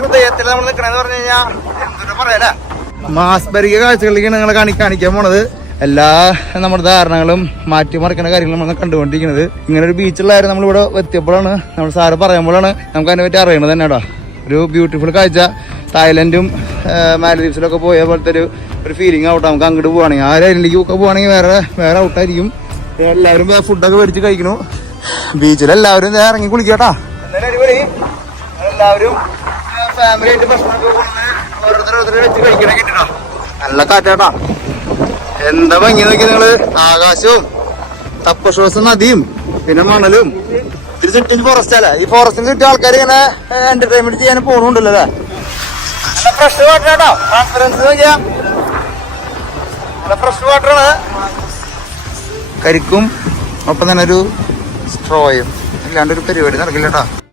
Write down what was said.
ഹൃദയത്തിൽ നമ്മൾ നിൽക്കണെന്ന് പറഞ്ഞു കഴിഞ്ഞാൽ എന്തുട്ടാ പറയാ മാസ്ബരിക കാഴ്ചകളിലേക്കാണ് നിങ്ങളെ കാണി കാണിക്കാൻ പോണത്. എല്ലാ നമ്മുടെ ധാരണകളും മാറ്റി മറിക്കുന്ന കാര്യങ്ങളും നമ്മൾ കണ്ടുകൊണ്ടിരിക്കുന്നത് ഇങ്ങനെ ഒരു നമ്മൾ ഇവിടെ എത്തിയപ്പോഴാണ്. നമ്മൾ സാറ് പറയുമ്പോഴാണ് നമുക്ക് അതിനെ പറ്റി അറിയണത് തന്നെ കേട്ടോ. ഒരു ബ്യൂട്ടിഫുൾ കാഴ്ച. തായ്ലൻഡും മാലദ്വീപ്സിലൊക്കെ പോയ പോലത്തെ ഒരു ഒരു ഫീലിംഗ് ഔട്ട് നമുക്ക് അങ്ങോട്ട് പോവുകയാണെങ്കിൽ ആ ലൈനിലേക്ക് ഒക്കെ പോവാണെങ്കിൽ വേറെ വേറെ ഔട്ടായിരിക്കും എല്ലാവരും ഫുഡൊക്കെ മേടിച്ച് കഴിക്കണു. ബീച്ചിൽ എല്ലാവരും ഇറങ്ങി കുളിക്കട്ടാ എല്ലാവരും നല്ല കാറ്റാട്ടാ. എന്താ ഭംഗി നോക്കി നിങ്ങൾ? ആകാശവും തപ്പശ്വാസ നദിയും പിന്നെ മണലും. ഇത് ചുറ്റും ഫോറസ്റ്റ് അല്ലേ? ഈ ഫോറസ്റ്റിന് ചുറ്റും ആൾക്കാർ ഇങ്ങനെ എന്റർടൈൻമെന്റ് ചെയ്യാൻ പോണുണ്ടല്ലോ അല്ലേ? നല്ല ഫ്രഷ് വാട്ടർ കേട്ടോ ട്രാൻസ്പെറൻസി നോക്കിയാ. നല്ല ഫ്രഷ് വാട്ടറാണ് കരിക്കും ഒപ്പം തന്നെ ഒരു സ്ട്രോയും ഇല്ലാണ്ട് ഒരു പരിപാടി നടക്കില്ല കേട്ടോ.